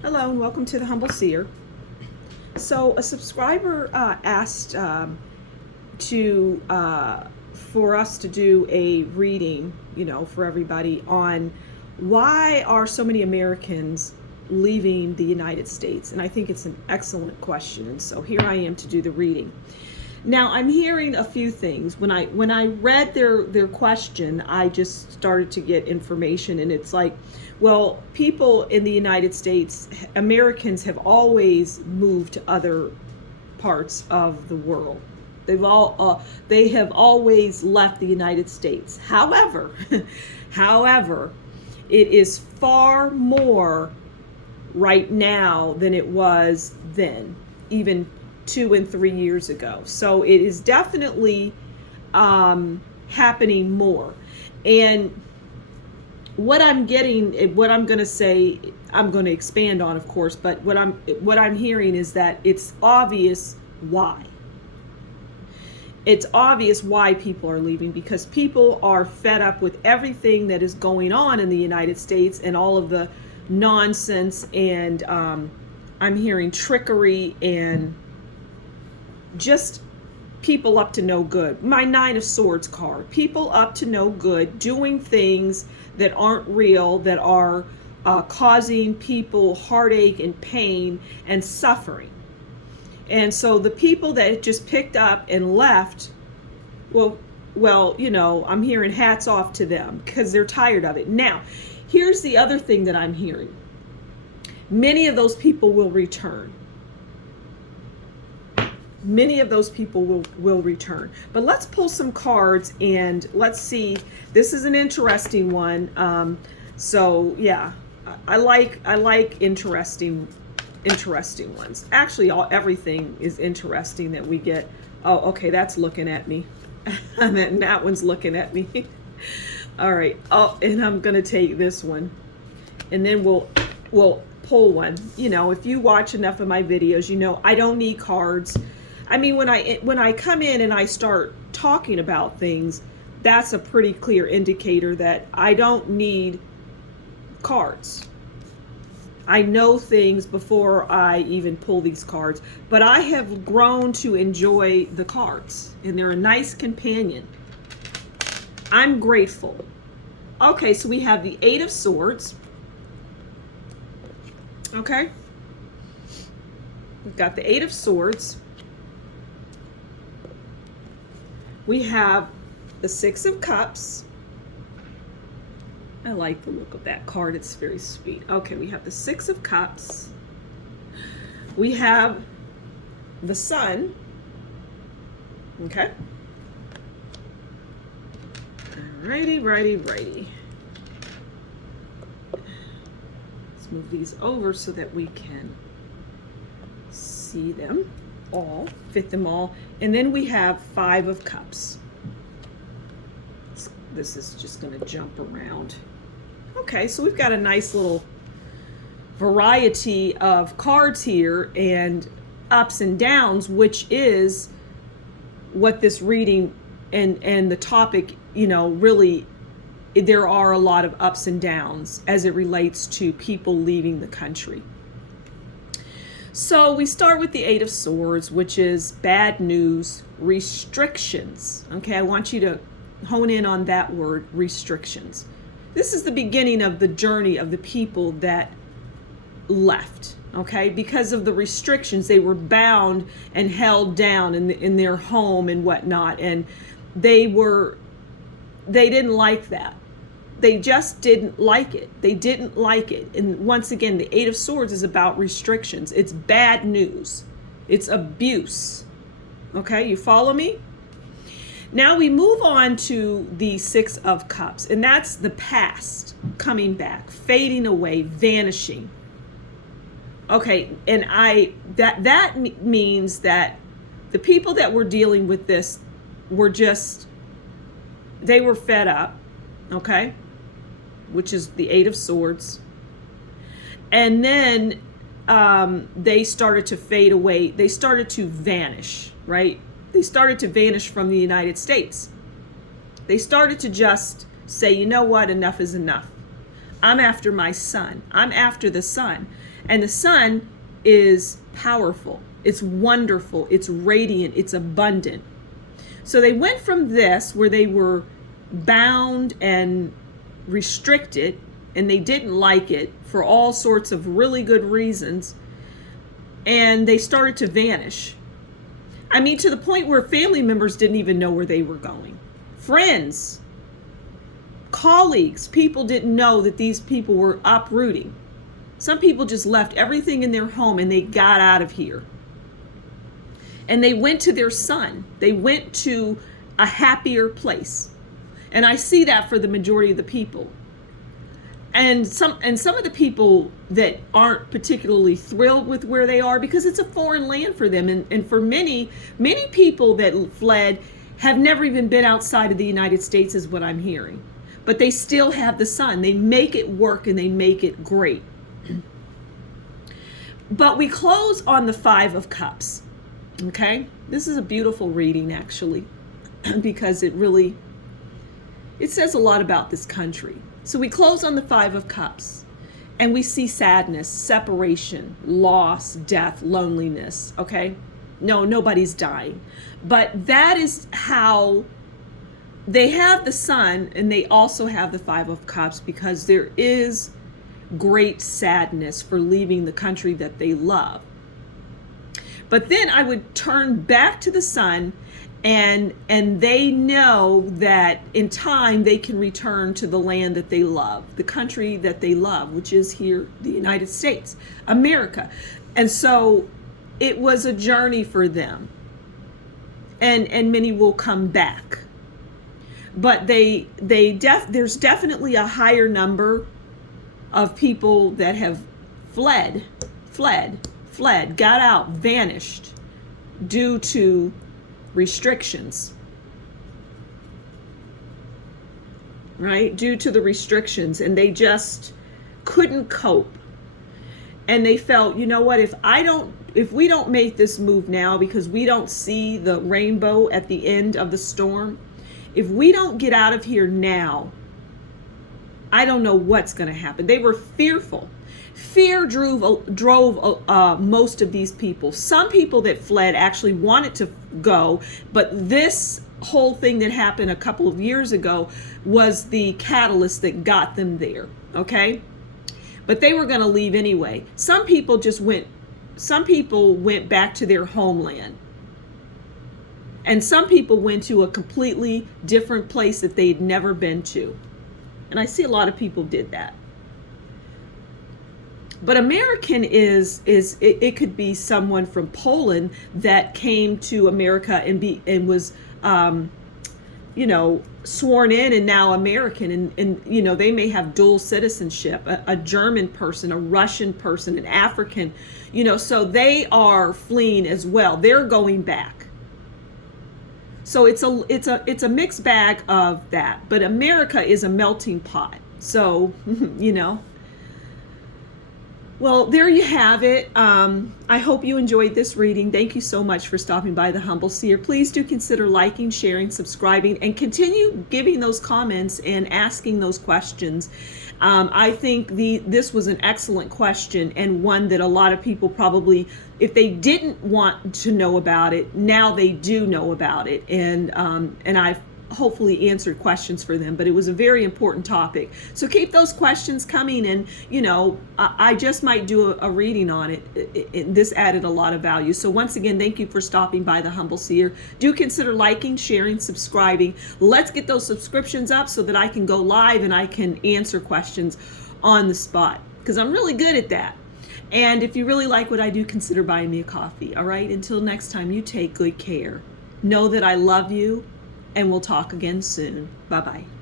Hello and welcome to the Humble Seer. So a subscriber asked to for us to do a reading, for everybody on why are so many Americans leaving the United States, and I think it's an excellent question. And so here I am to do the reading. Now I'm hearing a few things. When I read their question, I just started to get information, and it's like, well, people in the United States, Americans have always moved to other parts of the world. They have always left the United States. However, however, it is far more right now than it was then, even 2 and 3 years ago. So it is definitely happening more. And what I'm getting, what I'm going to say, I'm going to expand on, of course, but what I'm hearing is that it's obvious why. It's obvious why people are leaving, because people are fed up with everything that is going on in the United States and all of the nonsense, and I'm hearing trickery and just people up to no good. My 9 of Swords card. People up to no good, doing things that aren't real, that are causing people heartache and pain and suffering. And so the people that just picked up and left, well, I'm hearing hats off to them because they're tired of it. Now, here's the other thing that I'm hearing. Many of those people will return. Many of those people will return. But let's pull some cards and let's see. This is an interesting one. So yeah, I like interesting ones. Actually, everything is interesting that we get. Oh, okay, that's looking at me. And that one's looking at me. All right. Oh, and I'm gonna take this one, and then we'll pull one. If you watch enough of my videos, I don't need cards. I mean, when I come in and I start talking about things, that's a pretty clear indicator that I don't need cards. I know things before I even pull these cards, but I have grown to enjoy the cards, and they're a nice companion. I'm grateful. Okay, so we have the 8 of Swords. Okay. We've got the 8 of Swords. We have the 6 of Cups. I like the look of that card. It's very sweet. Okay, we have the 6 of Cups. We have the Sun. Okay. Righty. Let's move these over so that we can see them all, fit them all. And then we have 5 of Cups. This is just going to jump around. Okay, so we've got a nice little variety of cards here and ups and downs, which is what this reading and the topic, really, there are a lot of ups and downs as it relates to people leaving the country. So we start with the 8 of Swords, which is bad news, restrictions. Okay, I want you to hone in on that word, restrictions. This is the beginning of the journey of the people that left, okay? Because of the restrictions, they were bound and held down in their home and whatnot, and they didn't like that. They just didn't like it. They didn't like it. And once again, the 8 of Swords is about restrictions. It's bad news. It's abuse. Okay, you follow me? Now we move on to the 6 of Cups, and that's the past coming back, fading away, vanishing. Okay, and that means that the people that were dealing with this were they were fed up, okay, which is the 8 of Swords. And then they started to fade away. They started to vanish, right? They started to vanish from the United States. They started to just say, you know what, enough is enough. I'm after my son. I'm after the son. And the sun is powerful. It's wonderful. It's radiant. It's abundant. So they went from this, where they were bound and restricted, and they didn't like it for all sorts of really good reasons, and they started to vanish. I mean, to the point where family members didn't even know where they were going. Friends, colleagues, people didn't know that these people were uprooting. Some people just left everything in their home and they got out of here. And they went to their sun. They went to a happier place. And I see that for the majority of the people. And some of the people that aren't particularly thrilled with where they are, because it's a foreign land for them. And for many people that fled have never even been outside of the United States, is what I'm hearing. But they still have the sun. They make it work and they make it great. But we close on the 5 of Cups. Okay? This is a beautiful reading, actually, because it says a lot about this country. So we close on the 5 of Cups, and we see sadness, separation, loss, death, loneliness. Okay? No, nobody's dying. But that is how they have the sun, and they also have the 5 of Cups, because there is great sadness for leaving the country that they love. But then I would turn back to the sun, and they know that in time they can return to the land that they love, the country that they love, which is here, the United States, America. And so it was a journey for them, and many will come back. But there's definitely a higher number of people that have fled, got out, vanished due to restrictions, right? Due to the restrictions, and they just couldn't cope. And they felt, you know what, if we don't make this move now, because we don't see the rainbow at the end of the storm, if we don't get out of here now, I don't know what's going to happen. They were fearful. Fear drove most of these people. Some people that fled actually wanted to go, but this whole thing that happened a couple of years ago was the catalyst that got them there, okay? But they were going to leave anyway. Some people went back to their homeland. And some people went to a completely different place that they'd never been to. And I see a lot of people did that. But American it could be someone from Poland that came to America and was sworn in and now American, and they may have dual citizenship, a German person, a Russian person, an African, so they are fleeing as well. They're going back. So it's a mixed bag of that. But America is a melting pot. So, Well, there you have it. I hope you enjoyed this reading. Thank you so much for stopping by the Humble Seer. Please do consider liking, sharing, subscribing, and continue giving those comments and asking those questions. I think this was an excellent question, and one that a lot of people probably, if they didn't want to know about it, now they do know about it. And I've hopefully answered questions for them, but it was a very important topic. So keep those questions coming, and I just might do a reading on it. This added a lot of value. So once again, thank you for stopping by the Humble Seer. Do consider liking, sharing, subscribing. Let's get those subscriptions up so that I can go live and I can answer questions on the spot, because I'm really good at that. And if you really like what I do, consider buying me a coffee. All right, until next time, you take good care. Know that I love you, and we'll talk again soon. Bye-bye.